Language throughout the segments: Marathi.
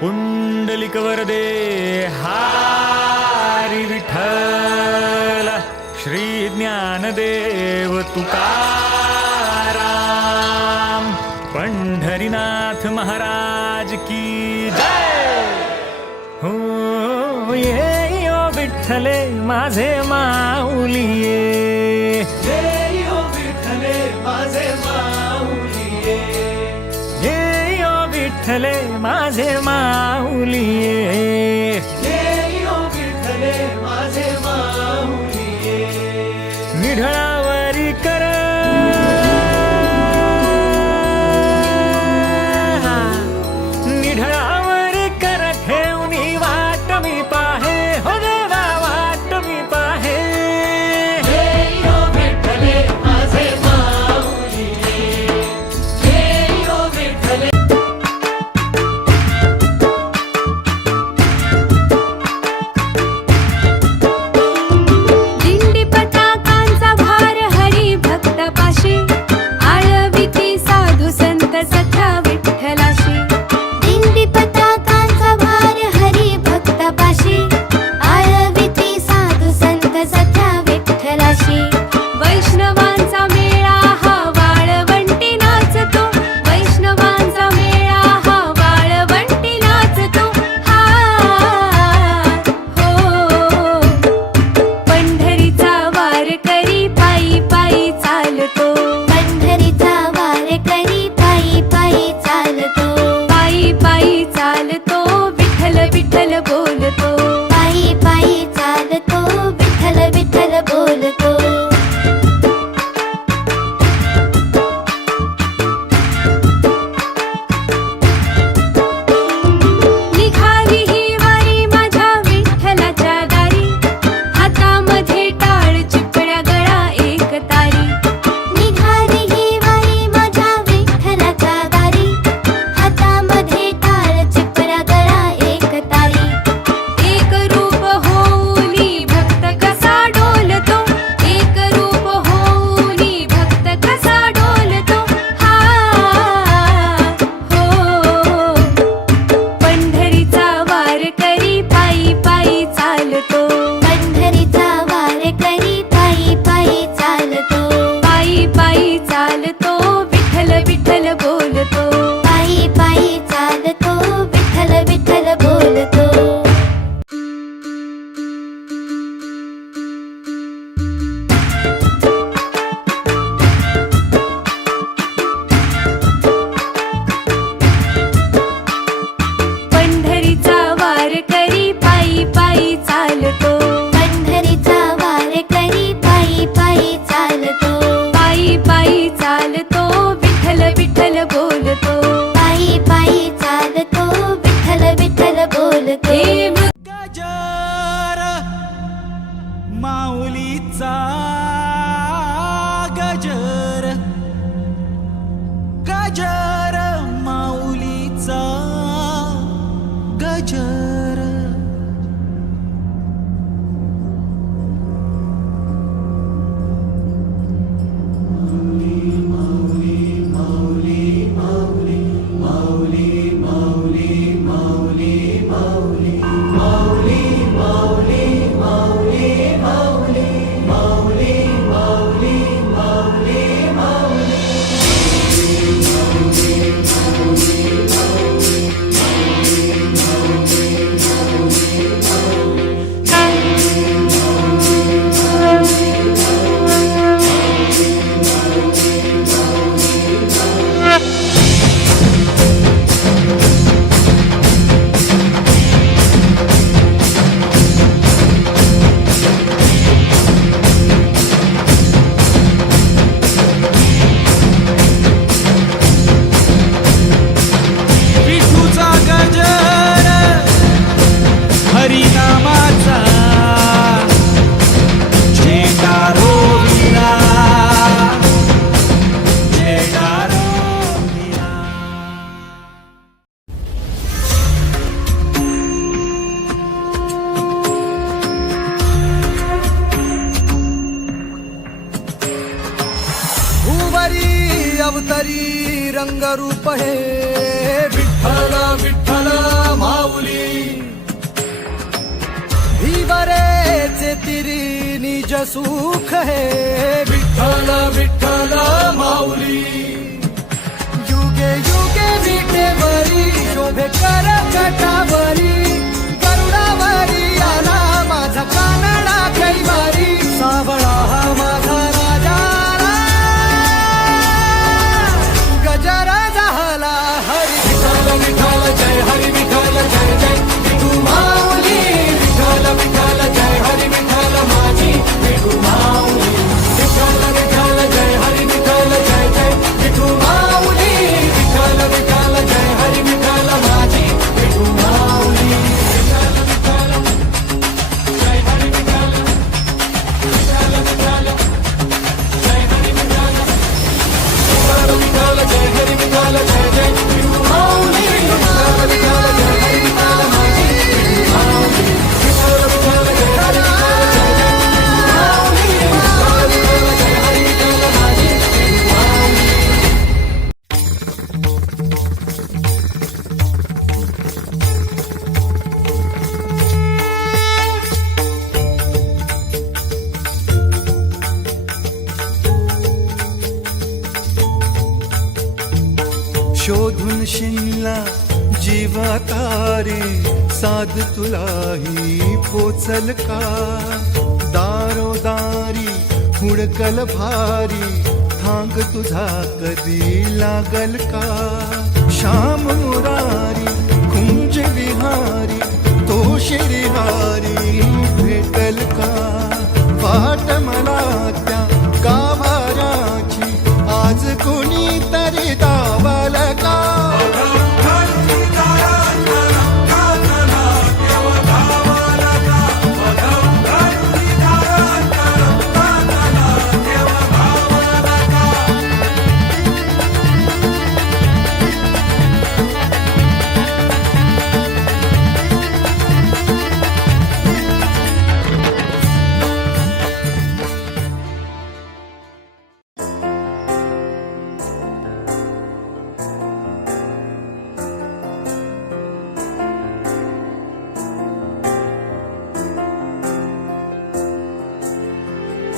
पुंडलिक वरदे हरी विठ्ठल, श्री ज्ञानदेव तुकाराम, पंढरीनाथ महाराज की जय हो. ये ओ विठ्ठले माझे माऊली ये, ओ विठ्ठले माझे माऊली ये ओ विठ्ठले माझे माऊली ये, ओ विठ्ठले माझे माऊली निढळावरी कर निढळावरी कर ठेवणी वाट मी पाहे, हो देवा वाट मी पाहे. ओ विठ्ठले माझे माऊली ओ विठ्ठले. दिंडी पताकांचा भार हरी भक्त पाशी, आळविती साधू संत सखा विठ्ठलाशी. दिंडी पताकांचा भार हरी भक्त पाशी, आळविती साधू संत सखा विठ्ठलाशी. वैष्णवांचा मेळा हा वाळवंटी नाचतो, वैष्णवांचा मेळा हा वाळवंटी नाचतो. हा हो, पंढरीचा वार करी पायी पायी चालतो, पंढरीचा वार करी पायी पायी चालतो. पायी पायी चालतो विठ्ठल विठ्ठल बोलतो, पायी पायी चालतो विठ्ठल विठ्ठल बोलतो. निघाली ही वारी माझ्या विठ्ठलाच्या दारी, हातामध्ये टाळ चिपळ्या गळा एक तारी. निघाली ही वारी माझ्या विठ्ठलाच्या दारी, हातामध्ये टाळ चिपळ्या गळा एक तारी. एक रूप होऊनी भक्त कसा डोलतो, एक रूप होऊनी भक्त कसा डोलतो. हा हो, पंढरीचा वार करी पायी पायी चालतो, पंढरीचा वार करी पायी पायी चालतो. पायी पायी चालतो विठ्ठल विठ्ठल बोलतो, पायी पायी चालतो विठ्ठल विठ्ठल बोलतो. पंढरीचा वार करी पायी पायी चालतो, पंढरीचा वार करी पायी पायी चालतो. पायी पायी चालतो विठ्ठल विठ्ठल बोलतो, पायी पायी चालतो विठ्ठल विठ्ठल बोलतो. गजर माऊलीचा गजर, गजर माऊलीचा गजर. विठूचा गजर हरिनामाचा, झेंडा रोविला, झेंडा रोविला. भुवरी अवतरी रंगरूप हे विठ्ठल विठ्ठल मा सुख हे विठ्ठल विठ्ठल माऊली युगे युगे विटेवरी शोभे कर कटावरी गरुडावरी आला माझा कानडा कैवारी सावळा हा माझा राजा गजरा झाला हरी विठ्ठल विठ्ठल जय हरी विठ्ठल जय जय विठू माऊली विठ्ठल विठ्ठल जय हरी विठ्ठल माझी विठू माऊली विठ्ठल विठ्ठल जय हरी विठ्ठल जय जय विठू माऊली विठ्ठल विठ्ठल जय हरी विठ्ठल माझी विठू माऊली विठ्ठल विठ्ठल जय हरी विठ्ठल विठ्ठल विठ्ठल जय हरी विठ्ठल विठ्ठल विठ्ठल जय हरी विठ्ठल जय जय विठू माऊली विठ्ठल विठ्ठल जय हरी विठ्ठल माझी विठू माऊली विठ्ठल विठ्ठल जय हरी विठ्ठल जय जय विठू माऊली विठ्ठल विठ्ठल जय हरी विठ्ठल माझी विठू माऊली शोधून शिनला जीवा तारे साध तुलाही पोचल का दारोदारी हुडकल भारी थांग तुझा कधी लागल का श्याम मुरारी कुंज विहारी तो शिरिहारी भेटल का वाट मला त्या गाभाऱ्याची आज कोणी तरी दावल का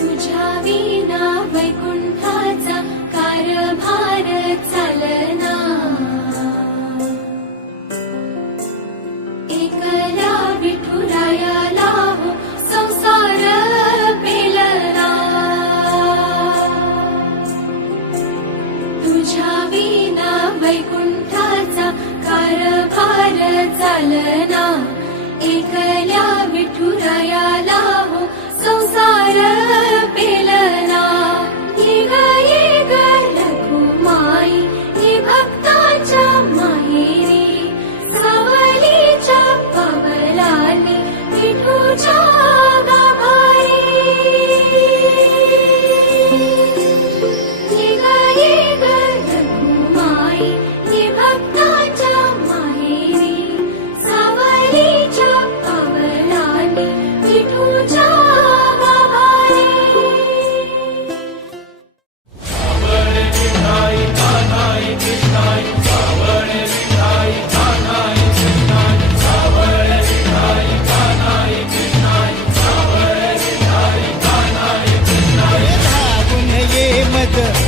तुझ्या विना वैकुंठाचा कारभार चालना एकला विठुरायाला हो संसार पेलना तुझ्या विना वैकुंठाचा कारभार चालना एकल्या विठुरायाला हो संसार पेलना ये ग रघुमाई ये भक्ताच्या माहेरी सावलीच्या पावलाने विठूच्या गाभारी ये ग रघुमाई ये भक्ताच्या माहेरी सावलीच्या पावलाने विठूच्या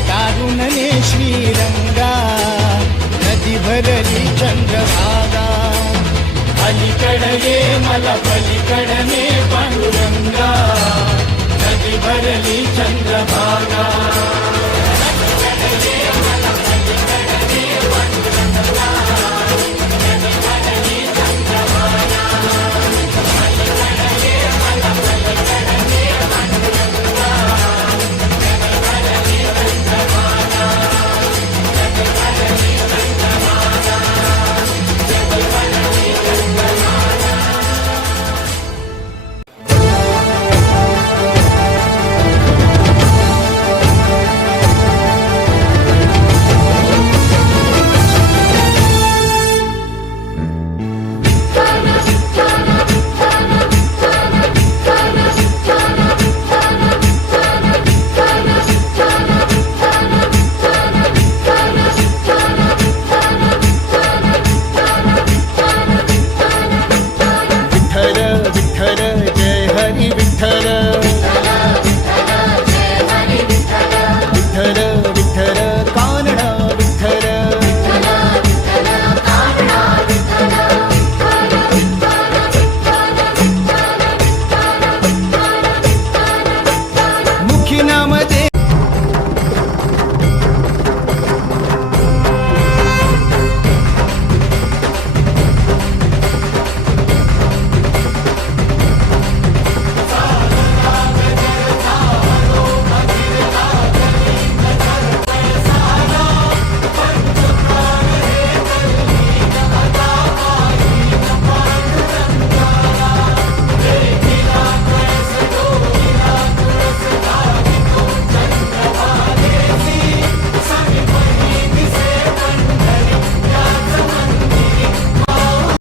कारुणने श्रीरंगा नदी भरली चंद्रभागा अलीकडे मला पलीकडने पांडुरंगा नदी भरली चंद्रभागा